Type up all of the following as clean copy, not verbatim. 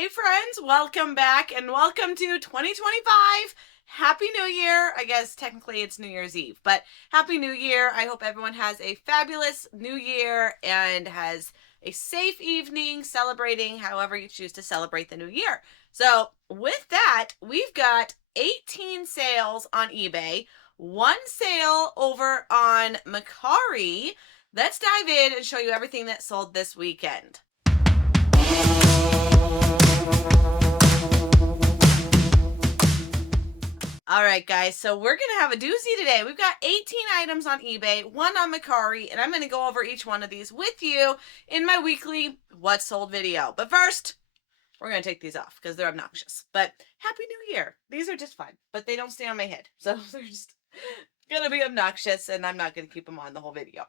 Hey friends, welcome back and welcome to 2025. Happy New Year. I guess technically it's New Year's Eve, but Happy New Year. I hope everyone has a fabulous New Year and has a safe evening celebrating however you choose to celebrate the new year. So with that, we've got 18 sales on eBay, one sale over on Mercari. Let's dive in and show you everything that sold this weekend. All right, guys, so we're going to have a doozy today. We've got 18 items on eBay, one on Mercari, and I'm going to go over each one of these with you in my weekly What Sold video. But first, we're going to take these off because they're obnoxious. But Happy New Year. These are just fun, but they don't stay on my head. So they're just going to be obnoxious, and I'm not going to keep them on the whole video.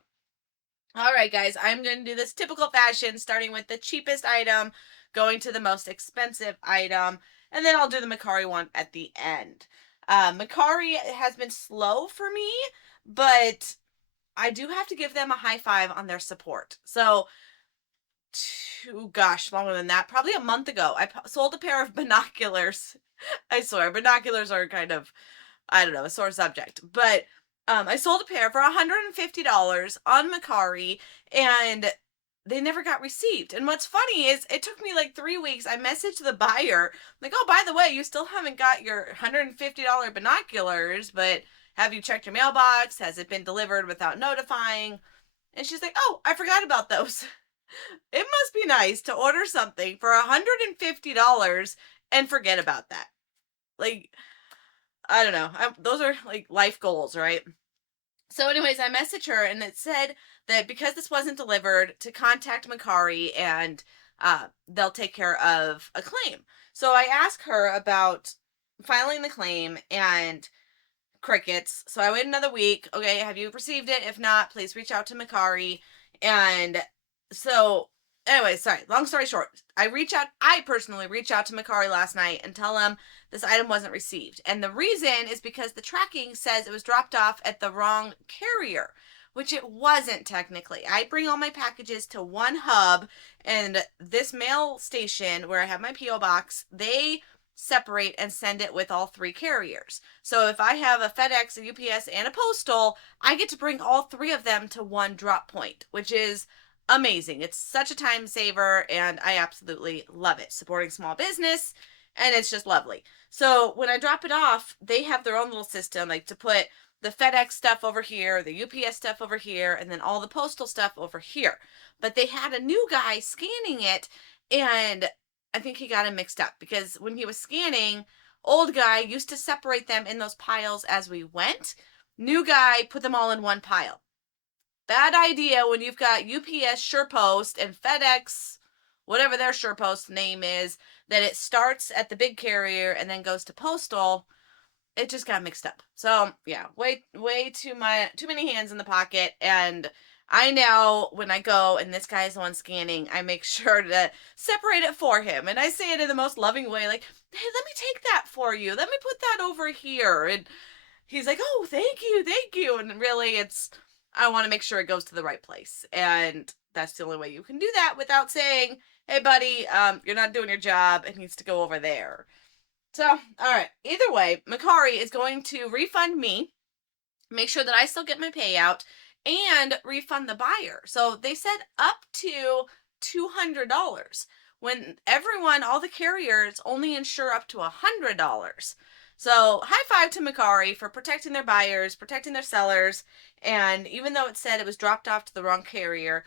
All right, guys, I'm going to do this typical fashion, starting with the cheapest item, going to the most expensive item, and then I'll do the Mercari one at the end. Mercari has been slow for me, but I do have to give them a high five on their support. So, gosh, longer than that, probably a month ago, I sold a pair of binoculars. I swear, binoculars are kind of, I don't know, a sore subject, but I sold a pair for $150 on Mercari, and they never got received. And what's funny is it took me like 3 weeks. I messaged the buyer, like, oh, by the way, you still haven't got your $150 binoculars, but have you checked your mailbox? Has it been delivered without notifying? And she's like, oh, I forgot about those. It must be nice to order something for $150 and forget about that. Like, I don't know. Those are like life goals, right? So anyways, I messaged her and it said that because this wasn't delivered, to contact Mercari and they'll take care of a claim. So I asked her about filing the claim and crickets. So I waited another week. Okay, have you received it? If not, please reach out to Mercari. And so anyway, sorry, long story short, I personally reached out to Mercari last night and tell them this item wasn't received. And the reason is because the tracking says it was dropped off at the wrong carrier, which it wasn't technically. I bring all my packages to one hub, and this mail station where I have my P.O. box, they separate and send it with all three carriers. So if I have a FedEx, a UPS, and a postal, I get to bring all three of them to one drop point, which is amazing. It's such a time saver, and I absolutely love it. Supporting small business, and it's just lovely. So when I drop it off, they have their own little system, like to put the FedEx stuff over here, the UPS stuff over here, and then all the postal stuff over here. But they had a new guy scanning it, and I think he got him mixed up because when he was scanning, old guy used to separate them in those piles as we went. New guy put them all in one pile. Bad idea when you've got UPS SurePost and FedEx, whatever their SurePost name is, that it starts at the big carrier and then goes to postal. It just got mixed up. So yeah, way too many hands in the pocket. And I now, when I go and this guy is the one scanning, I make sure to separate it for him. And I say it in the most loving way, like, hey, let me take that for you. Let me put that over here. And he's like, oh, thank you. And really, I want to make sure it goes to the right place. And that's the only way you can do that without saying, hey, buddy, you're not doing your job. It needs to go over there. So, all right. Either way, Mercari is going to refund me, make sure that I still get my payout, and refund the buyer. So they said up to $200 when all the carriers only insure up to $100. So high five to Mercari for protecting their buyers, protecting their sellers, and even though it said it was dropped off to the wrong carrier,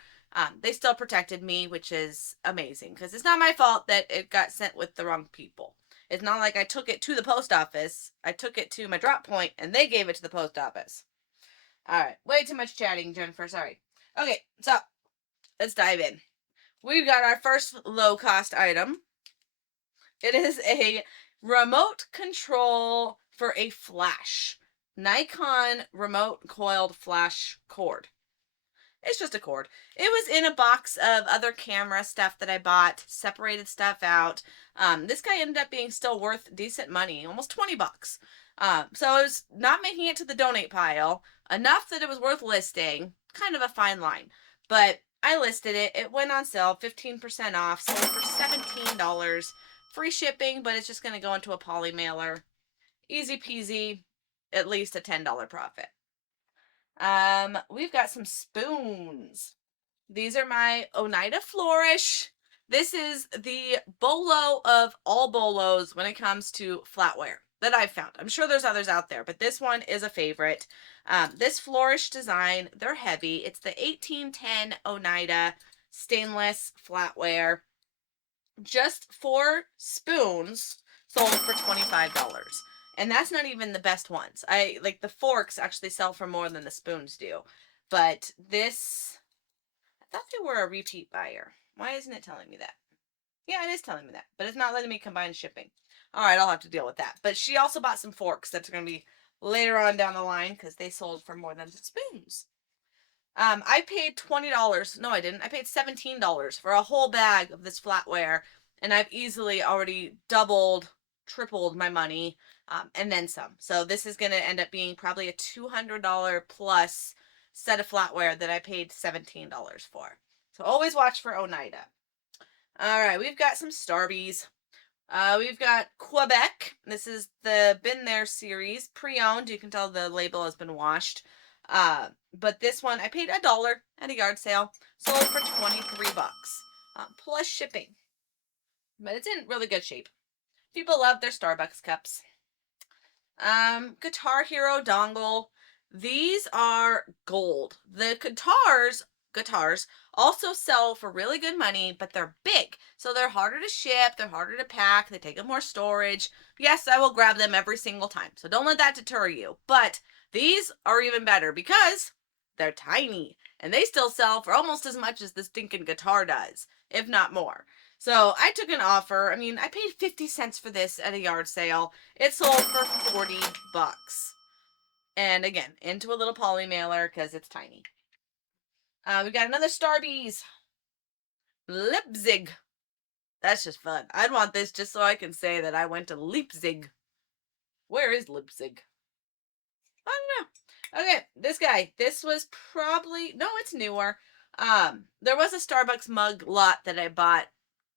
they still protected me, which is amazing because it's not my fault that it got sent with the wrong people. It's not like I took it to the post office. I took it to my drop point, and they gave it to the post office. All right, way too much chatting, Jennifer. Sorry. Okay, so let's dive in. We've got our first low-cost item. It is a remote control for a flash. Nikon remote coiled flash cord. It's just a cord. It was in a box of other camera stuff that I bought, separated stuff out. This guy ended up being still worth decent money, almost $20. So it was not making it to the donate pile, enough that it was worth listing. Kind of a fine line. But I listed it. It went on sale, 15% off, sold for $17. Free shipping, but it's just going to go into a poly mailer. Easy peasy, at least a $10 profit. We've got some spoons. These are my Oneida Flourish. This is the bolo of all bolos when it comes to flatware that I've found. I'm sure there's others out there, but this one is a favorite. This Flourish design, they're heavy. It's the 1810 Oneida stainless flatware. Just 4 spoons sold for $25. And that's not even the best ones. I like the forks actually sell for more than the spoons do. But this, I thought they were a repeat buyer. Why isn't it telling me that? Yeah, it is telling me that, but it's not letting me combine shipping. All right, I'll have to deal with that. But she also bought some forks that's going to be later on down the line because they sold for more than the spoons. I paid $20. No, I didn't. I paid $17 for a whole bag of this flatware, and I've easily already doubled, tripled my money, and then some. So this is going to end up being probably a $200 plus set of flatware that I paid $17 for. So always watch for Oneida. All right, we've got some Starbies. We've got Quebec. This is the Been There series, pre-owned. You can tell the label has been washed. But this one, I paid $1 at a yard sale. Sold for $23, plus shipping. But it's in really good shape. People love their Starbucks cups. Guitar Hero dongle. These are gold. The guitars also sell for really good money, but they're big. So they're harder to ship, they're harder to pack, they take up more storage. Yes, I will grab them every single time. So don't let that deter you. But these are even better because they're tiny and they still sell for almost as much as the stinking guitar does, if not more. So I took an offer. I mean, I paid 50 cents for this at a yard sale. It sold for $40. And again, into a little poly mailer because it's tiny. We got another Starbies. Leipzig. That's just fun. I'd want this just so I can say that I went to Leipzig. Where is Leipzig? I don't know. Okay, this guy. This was probably... No, it's newer. There was a Starbucks mug lot that I bought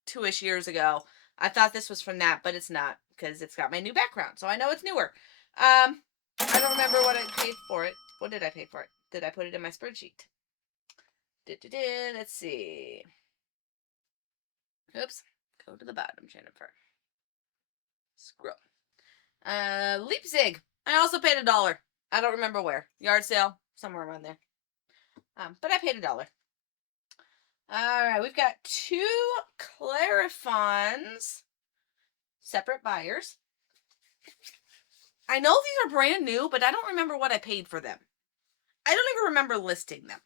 2-ish years ago. I thought this was from that, but it's not because it's got my new background, so I know it's newer. I don't remember what I paid for it. What did I pay for it? Did I put it in my spreadsheet? Let's see. Oops. Go to the bottom, Jennifer. Scroll. Leipzig. I also paid $1. I don't remember where. Yard sale, somewhere around there. But I paid $1. All right, we've got 2 Clarifons. Separate buyers. I know these are brand new, but I don't remember what I paid for them. I don't even remember listing them.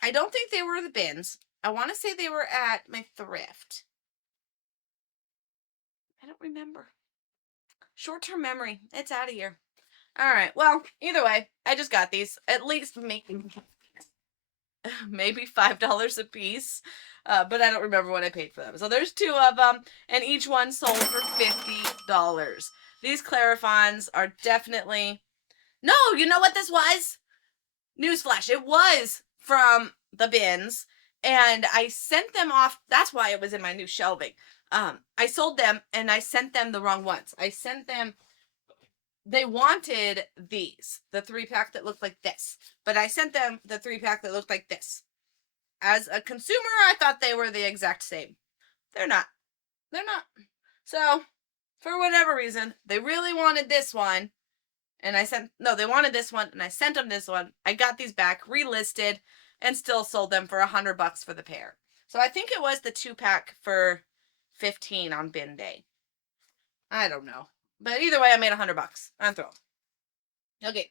I don't think they were the bins. I want to say they were at my thrift. I don't remember. Short-term memory. It's out of here. All right. Well, either way, I just got these. At least making maybe $5 a piece. But I don't remember what I paid for them. So there's 2 of them, and each one sold for $50. These Clarifons are definitely... No, you know what this was? Newsflash. It was from the bins, and I sent them off. That's why it was in my new shelving. I sold them, and I sent them the wrong ones. I sent them... They wanted these, the 3-pack that looked like this. But I sent them the 3-pack that looked like this. As a consumer, I thought they were the exact same. They're not. They're not. So, for whatever reason, they really wanted this one. And they wanted this one, and I sent them this one. I got these back, relisted, and still sold them for $100 for the pair. So I think it was the 2-pack for $15 on bin day. I don't know. But either way, I made $100. I'm thrilled. Okay.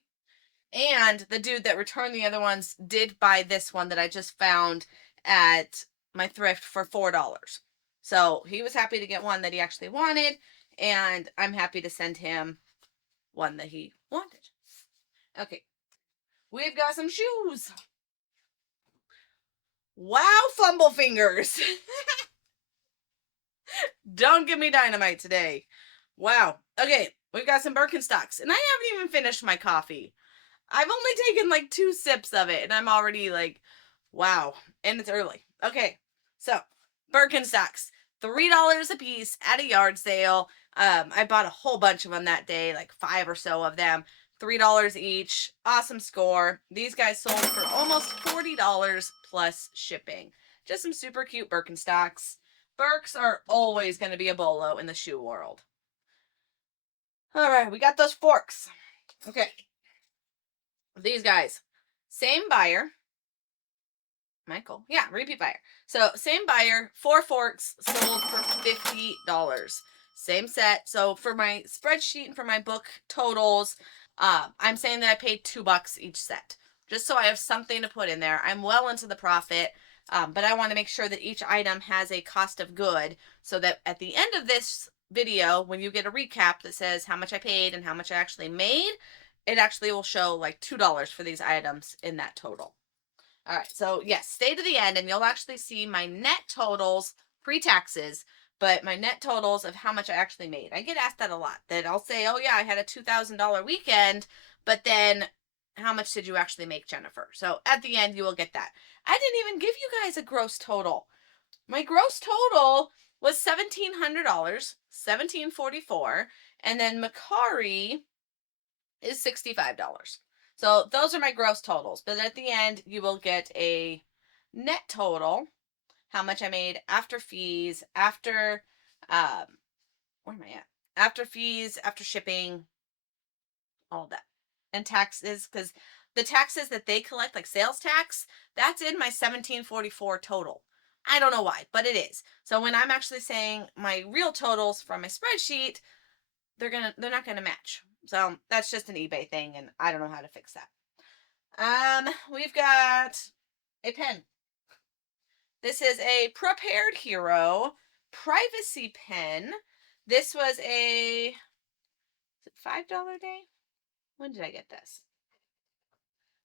And the dude that returned the other ones did buy this one that I just found at my thrift for $4. So he was happy to get one that he actually wanted, and I'm happy to send him one that he wanted. Okay. We've got some shoes. Wow, fumble fingers. Don't give me dynamite today. Wow. Okay, we've got some Birkenstocks, and I haven't even finished my coffee. I've only taken like 2 sips of it, and I'm already like, wow. And it's early. Okay, so Birkenstocks. $3 a piece at a yard sale. I bought a whole bunch of them that day, like 5 or so of them. $3 each. Awesome score. These guys sold for almost $40 plus shipping. Just some super cute Birkenstocks. Birks are always going to be a bolo in the shoe world. All right, we got those forks. Okay. These guys. Same buyer. Michael. Yeah, repeat buyer. So same buyer, 4 forks sold for $50. Same set. So for my spreadsheet and for my book totals, I'm saying that I paid $2 each set, just so I have something to put in there. I'm well into the profit, but I want to make sure that each item has a cost of good, so that at the end of this video, when you get a recap that says how much I paid and how much I actually made, it actually will show like $2 for these items in that total. All right, so yes, stay to the end and you'll actually see my net totals pre-taxes, but my net totals of how much I actually made. I get asked that a lot. That I'll say, oh yeah, I had a $2,000 weekend, but then how much did you actually make, Jennifer? So at the end, you will get that. I didn't even give you guys a gross total. My gross total was $1,700, $1,744, and then Macari is $65. So those are my gross totals. But at the end, you will get a net total, how much I made after fees, after, where am I at? After fees, after shipping, all of that. And taxes, because the taxes that they collect, like sales tax, that's in my 1744 total. I don't know why, but it is. So when I'm actually saying my real totals from my spreadsheet, they're not gonna match. So that's just an eBay thing, and I don't know how to fix that. We've got a pen. This is a Prepared Hero privacy pen. This was a, is it $5 day? When did I get this?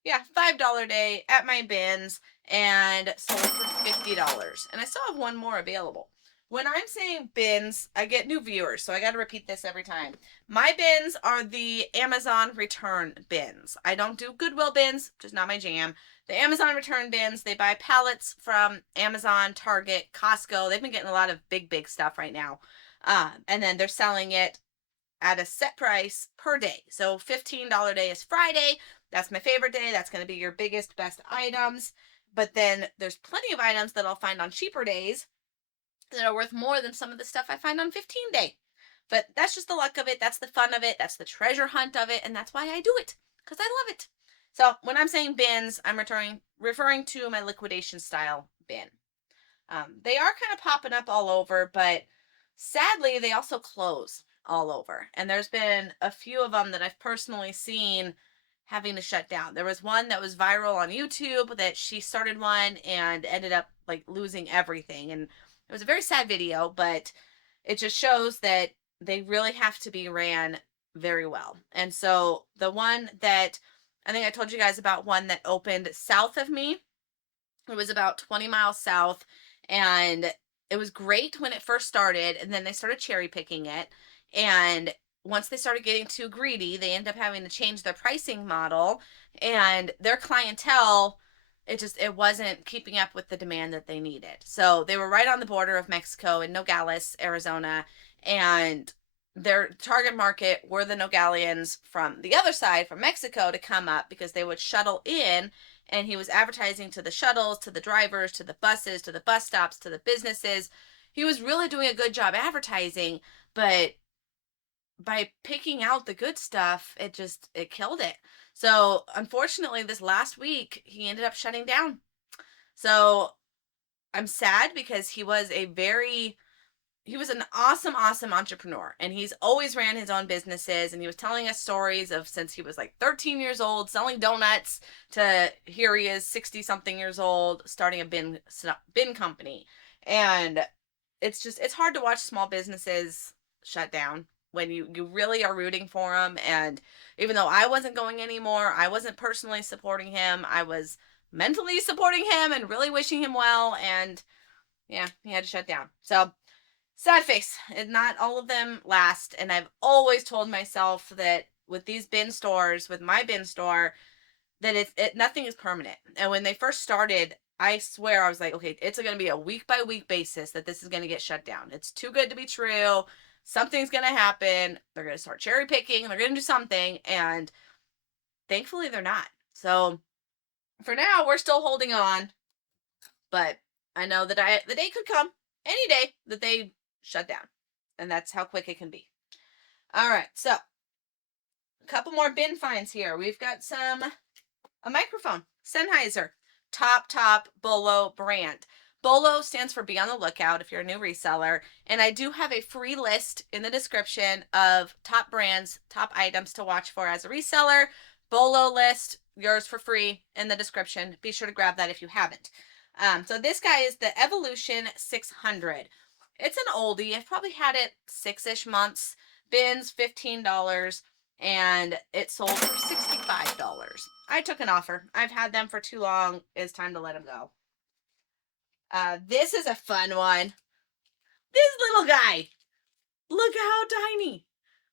Yeah, $5 day at my bins and sold for $50. And I still have one more available. When I'm saying bins, I get new viewers, so I got to repeat this every time. My bins are the Amazon return bins. I don't do Goodwill bins, just not my jam. The Amazon return bins, they buy pallets from Amazon, Target, Costco. They've been getting a lot of big stuff right now. And then they're selling it at a set price per day. So $15 day is Friday. That's my favorite day. That's going to be your biggest, best items. But then there's plenty of items that I'll find on cheaper days that are worth more than some of the stuff I find on 15 day. But that's just the luck of it. That's the fun of it. That's the treasure hunt of it. And that's why I do it, because I love it. So when I'm saying bins, I'm referring to my liquidation style bin. They are kind of popping up all over, but sadly, they also close all over. And there's been a few of them that I've personally seen having to shut down. There was one that was viral on YouTube that she started one and ended up like losing everything. And it was a very sad video, but it just shows that they really have to be ran very well. And so the one that I think I told you guys about, one that opened south of me, it was about 20 miles south, and it was great when it first started, and then they started cherry picking it. And once they started getting too greedy, they ended up having to change their pricing model, and their clientele, it wasn't keeping up with the demand that they needed. So they were right on the border of Mexico in Nogales, Arizona, and their target market were the Nogalians from the other side, from Mexico, to come up because they would shuttle in, and he was advertising to the shuttles, to the drivers, to the buses, to the bus stops, to the businesses. He was really doing a good job advertising, but by picking out the good stuff, it killed it. So unfortunately, this last week, he ended up shutting down. So I'm sad, because he was an awesome entrepreneur, and he's always ran his own businesses, and he was telling us stories of since he was like 13 years old selling donuts to here he is 60 something years old starting a bin company. And it's hard to watch small businesses shut down when you really are rooting for them. And even though I wasn't going anymore, I wasn't personally supporting him, I was mentally supporting him and really wishing him well, and yeah, he had to shut down. So sad face. And not all of them last. And I've always told myself that with these bin stores, with my bin store, that nothing is permanent. And when they first started, I swear I was like, okay, it's going to be a week by week basis that this is going to get shut down. It's too good to be true. Something's going to happen. They're going to start cherry picking. They're going to do something. And thankfully they're not. So for now, we're still holding on. But I know that the day could come any day that they shut down. And that's how quick it can be. All right. So a couple more bin finds here. We've got a microphone, Sennheiser, top Bolo brand. Bolo stands for be on the lookout if you're a new reseller. And I do have a free list in the description of top brands, top items to watch for as a reseller. Bolo list, yours for free in the description. Be sure to grab that if you haven't. So this guy is the Evolution 600. It's an oldie. I've probably had it 6-ish months. Bins, $15. And it sold for $65. I took an offer. I've had them for too long. It's time to let them go. This is a fun one. This little guy. Look how tiny.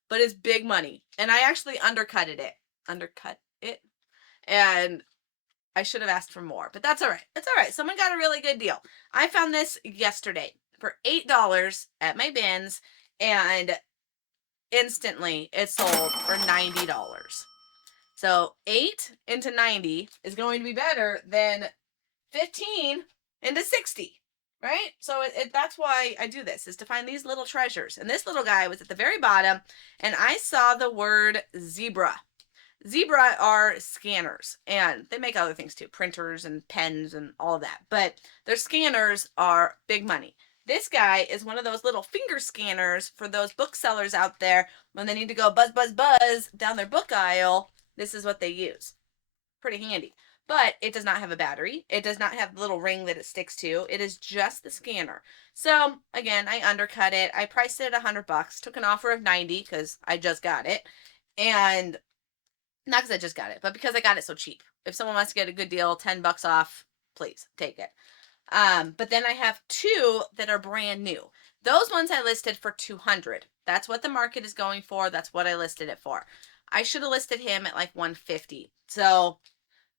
But it's big money. And I actually undercut it. And I should have asked for more. But that's all right. It's all right. Someone got a really good deal. I found this yesterday for $8 at my bins. And instantly it sold for $90. So 8 into 90 is going to be better than 15 into 60, right? So that's why I do this, is to find these little treasures. And this little guy was at the very bottom, and I saw the word zebra. Zebra are scanners, and they make other things too, printers and pens and all of that. But their scanners are big money. This guy is one of those little finger scanners for those booksellers out there when they need to go buzz, buzz, buzz down their book aisle. This is what they use. Pretty handy. But it does not have a battery. It does not have the little ring that it sticks to. It is just the scanner. So, again, I undercut it. I priced it at $100. Took an offer of $90 because I just got it. And not because I just got it, but because I got it so cheap. If someone wants to get a good deal, $10 off, please take it. But then I have 2 that are brand new. Those ones I listed for $200. That's what the market is going for. That's what I listed it for. I should have listed him at like $150. So,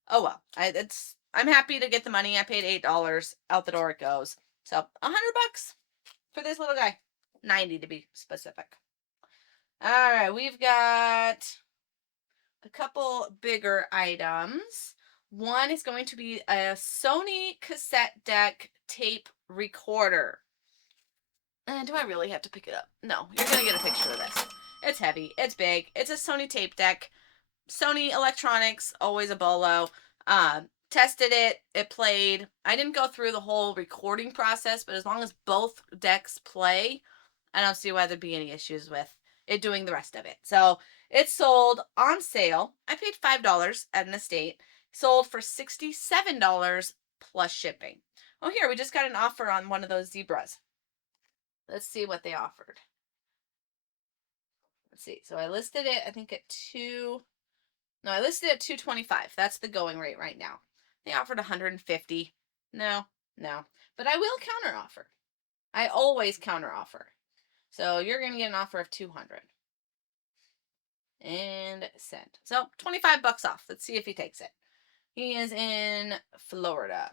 oh well. I'm happy to get the money. I paid $8. Out the door it goes. So, $100 for this little guy. 90 to be specific. All right, we've got a couple bigger items. One is going to be a Sony cassette deck tape recorder. And do I really have to pick it up? No, you're going to get a picture of this. It's heavy. It's big. It's a Sony tape deck. Sony Electronics, always a bolo. Tested it. It played. I didn't go through the whole recording process, but as long as both decks play, I don't see why there'd be any issues with it doing the rest of it. So it sold on sale. I paid $5 at an estate. Sold for $67 plus shipping. Oh, here, we just got an offer on one of those zebras. Let's see what they offered. Let's see. So I listed it, I think at I listed it at $225. That's the going rate right now. They offered $150. No. But I will counter offer. I always counter offer. So you're going to get an offer of $200. And send. So $25 off. Let's see if he takes it. He is in Florida.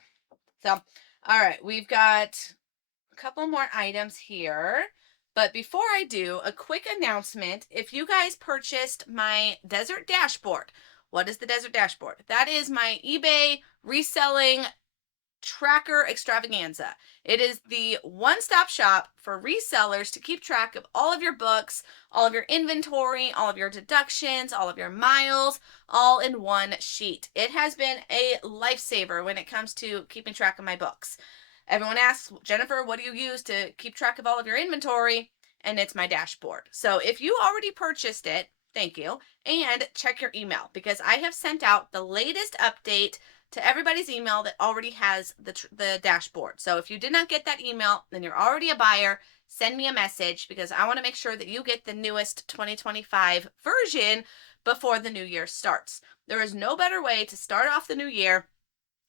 So, all right, we've got a couple more items here. But before I do, a quick announcement. If you guys purchased my Desert Dashboard, what is the Desert Dashboard? That is my eBay reselling tracker extravaganza. It is the one-stop shop for resellers to keep track of all of your books, all of your inventory, all of your deductions, all of your miles, all in one sheet. It has been a lifesaver when it comes to keeping track of my books. Everyone asks, Jennifer, what do you use to keep track of all of your inventory? And it's my dashboard. So if you already purchased it, thank you. And check your email, because I have sent out the latest update to everybody's email that already has the dashboard. So if you did not get that email, then you're already a buyer. Send me a message, because I want to make sure that you get the newest 2025 version before the new year starts. There is no better way to start off the new year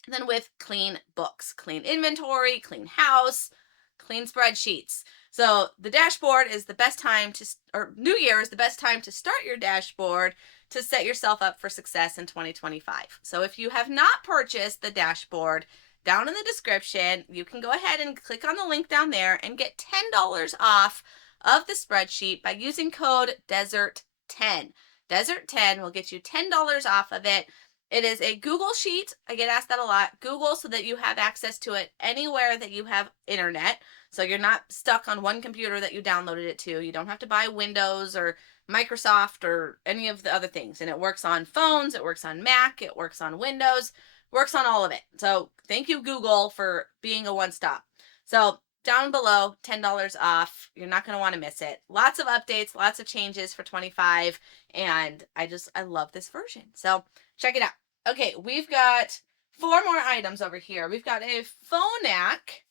than with clean books, clean inventory, clean house, clean spreadsheets. So the dashboard is the best time or New Year is the best time to start your dashboard to set yourself up for success in 2025. So if you have not purchased the dashboard, down in the description, you can go ahead and click on the link down there and get $10 off of the spreadsheet by using code DESERT10. DESERT10 will get you $10 off of it. It is a Google sheet. I get asked that a lot. Google, so that you have access to it anywhere that you have internet. So you're not stuck on one computer that you downloaded it to. You don't have to buy Windows or Microsoft or any of the other things. And it works on phones, it works on Mac, it works on Windows, works on all of it. So thank you, Google, for being a one-stop. So down below, $10 off. You're not going to want to miss it. Lots of updates, lots of changes for 25, and I love this version. So check it out. Okay, we've got 4 more items over here. We've got a Phonak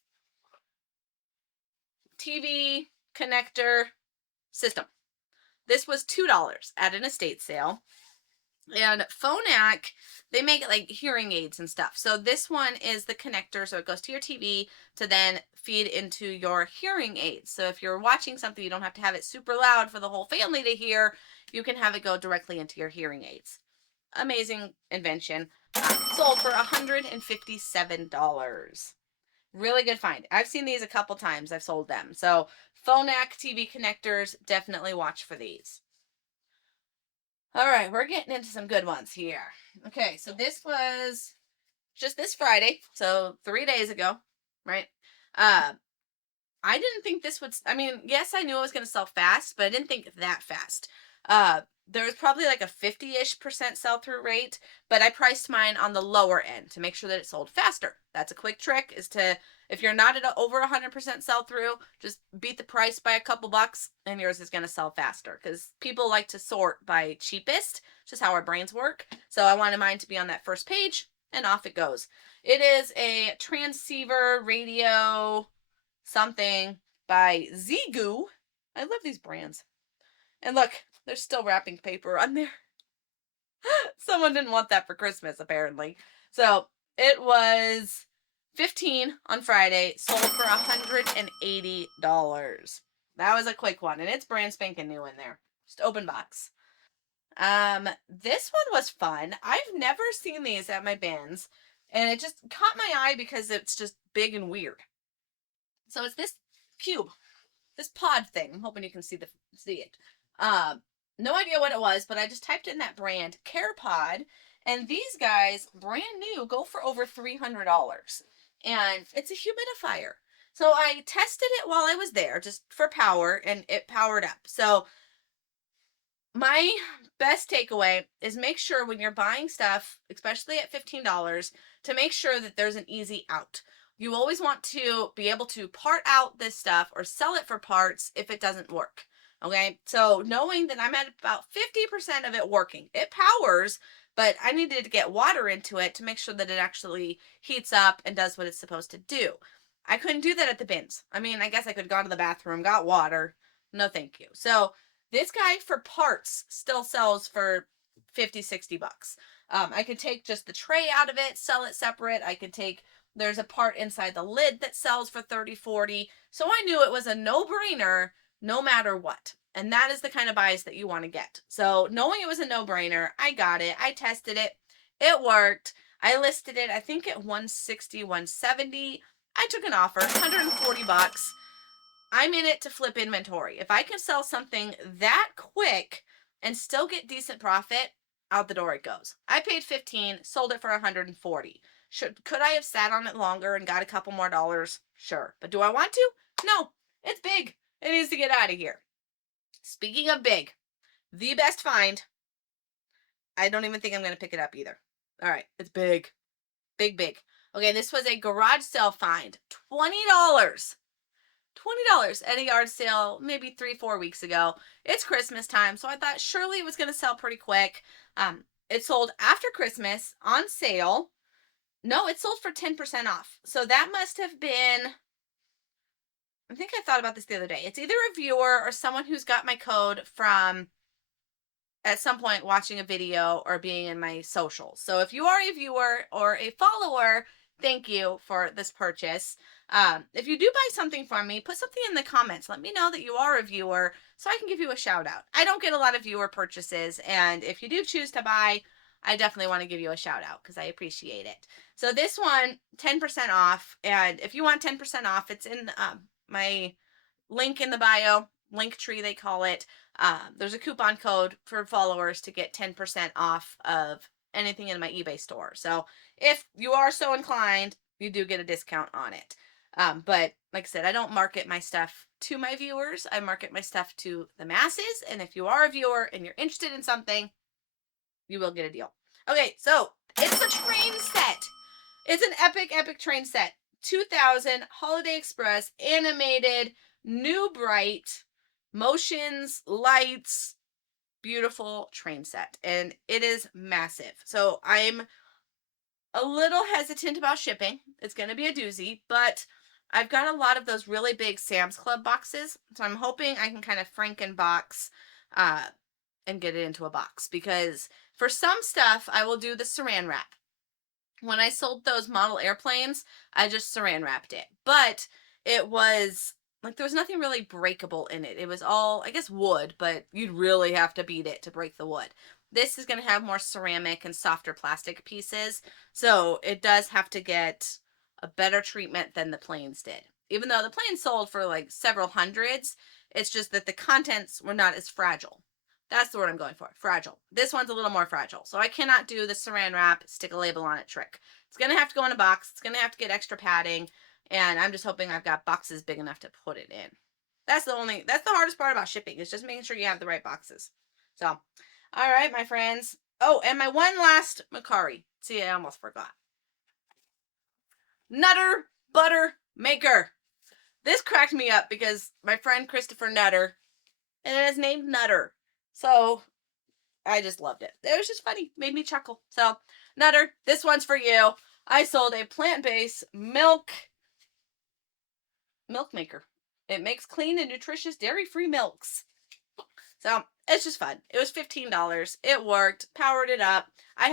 TV connector system. This was $2 at an estate sale. And Phonak, they make it like hearing aids and stuff. So this one is the connector, so it goes to your TV to then feed into your hearing aids. So if you're watching something, you don't have to have it super loud for the whole family to hear. You can have it go directly into your hearing aids. Amazing invention. Sold for $157. Really good find. I've seen these a couple times. I've sold them. So Phonak TV connectors, definitely watch for these. All right, we're getting into some good ones here. Okay, so this was just this Friday, so 3 days ago, right? I didn't think this would, I mean, yes, I knew it was going to sell fast, but I didn't think that fast. There was probably like a 50-ish% sell-through rate, but I priced mine on the lower end to make sure that it sold faster. That's a quick trick, is to, if you're not at over 100% sell-through, just beat the price by a couple bucks and yours is going to sell faster, because people like to sort by cheapest, just how our brains work. So I wanted mine to be on that first page, and off it goes. It is a transceiver radio something by Zigu. I love these brands. And look, there's still wrapping paper on there. Someone didn't want that for Christmas, apparently. So it was $15 on Friday, sold for $180. That was a quick one, and it's brand spanking new in there. Just open box. This one was fun. I've never seen these at my bins, and it just caught my eye because it's just big and weird. So it's this cube, this pod thing. I'm hoping you can see it. No idea what it was, but I just typed in that brand, CarePod, and these guys, brand new, go for over $300. And it's a humidifier. So I tested it while I was there, just for power, and it powered up. So my best takeaway is make sure when you're buying stuff, especially at $15, to make sure that there's an easy out. You always want to be able to part out this stuff or sell it for parts if it doesn't work. Okay, so knowing that I'm at about 50% of it working, it powers, but I needed to get water into it to make sure that it actually heats up and does what it's supposed to do. I couldn't do that at the bins. I mean, I guess I could have gone to the bathroom, got water. No, thank you. So this guy for parts still sells for 50, 60 bucks. I could take just the tray out of it, sell it separate. I could take, there's a part inside the lid that sells for 30, 40. So I knew it was a no-brainer no matter what. And that is the kind of buys that you want to get. So knowing it was a no-brainer, I got it. I tested it. It worked. I listed it, I think at 160, 170. I took an offer, 140 bucks. I'm in it to flip inventory. If I can sell something that quick and still get decent profit, out the door it goes. I paid 15, sold it for 140. Could I have sat on it longer and got a couple more dollars? Sure. But do I want to? No. It's big. It needs to get out of here. Speaking of big, the best find. I don't even think I'm going to pick it up either. All right. It's big. Big, big. Okay, this was a garage sale find. $20. $20 at a yard sale maybe 3-4 weeks ago. It's Christmas time, so I thought surely it was going to sell pretty quick. It sold after Christmas on sale. No, it sold for 10% off. So that must have been, I think I thought about this the other day. It's either a viewer or someone who's got my code from at some point watching a video or being in my socials. So if you are a viewer or a follower, thank you for this purchase. If you do buy something from me, put something in the comments. Let me know that you are a viewer so I can give you a shout out. I don't get a lot of viewer purchases, and if you do choose to buy, I definitely want to give you a shout out because I appreciate it. So this one, 10% off. And if you want 10% off, it's in my link in the bio, link tree they call it. There's a coupon code for followers to get 10% off of anything in my eBay store. So if you are so inclined, you do get a discount on it. But like I said, I don't market my stuff to my viewers. I market my stuff to the masses. And if you are a viewer and you're interested in something, you will get a deal. Okay, so it's a train set. It's an epic train set. 2000 Holiday Express animated, new bright, motions, lights, beautiful train set. And it is massive. So I'm a little hesitant about shipping. It's going to be a doozy, but I've got a lot of those really big Sam's Club boxes. So I'm hoping I can kind of Frankenbox and get it into a box, because for some stuff I will do the saran wrap. When I sold those model airplanes, I just saran wrapped it, but it was like there was nothing really breakable in it. It was all, I guess, wood, but you'd really have to beat it to break the wood. This is going to have more ceramic and softer plastic pieces, so it does have to get a better treatment than the planes did. Even though the planes sold for like several hundreds, it's just that the contents were not as fragile. That's the word I'm going for. Fragile. This one's a little more fragile. So I cannot do the saran wrap, stick a label on it trick. It's going to have to go in a box. It's going to have to get extra padding. And I'm just hoping I've got boxes big enough to put it in. That's the hardest part about shipping, is just making sure you have the right boxes. So, all right, my friends. Oh, and my one last Macari. See, I almost forgot. Nutter butter maker. This cracked me up because my friend Christopher Nutter, and it is named Nutter. So I just loved it. It was just funny. Made me chuckle. So, Nutter, this one's for you. I sold a plant-based milk maker. It makes clean and nutritious dairy-free milks. So, it's just fun. It was $15. It worked. Powered it up. I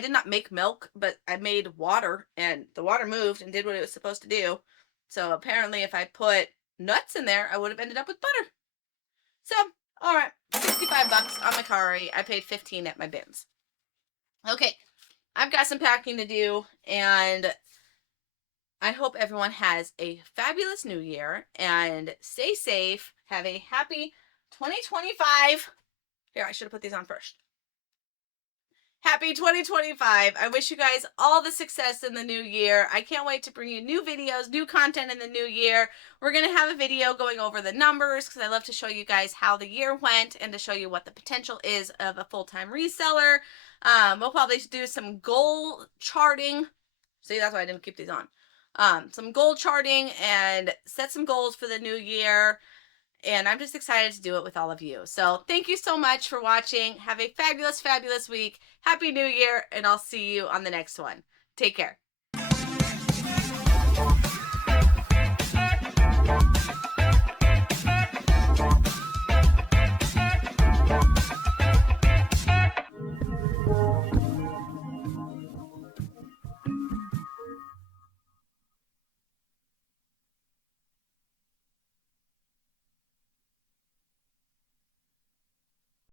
did not make milk, but I made water, and the water moved and did what it was supposed to do. So, apparently, if I put nuts in there, I would have ended up with butter. So, all right, $65 on Macari. I paid $15 at my bins. Okay, I've got some packing to do, and I hope everyone has a fabulous new year, and stay safe. Have a happy 2025. Here, I should have put these on first. Happy 2025. I wish you guys all the success in the new year. I can't wait to bring you new videos, new content in the new year. We're going to have a video going over the numbers, because I love to show you guys how the year went and to show you what the potential is of a full-time reseller. We'll probably do some goal charting. See, that's why I didn't keep these on. Some goal charting and set some goals for the new year. And I'm just excited to do it with all of you. So thank you so much for watching. Have a fabulous, fabulous week. Happy New Year, and I'll see you on the next one. Take care.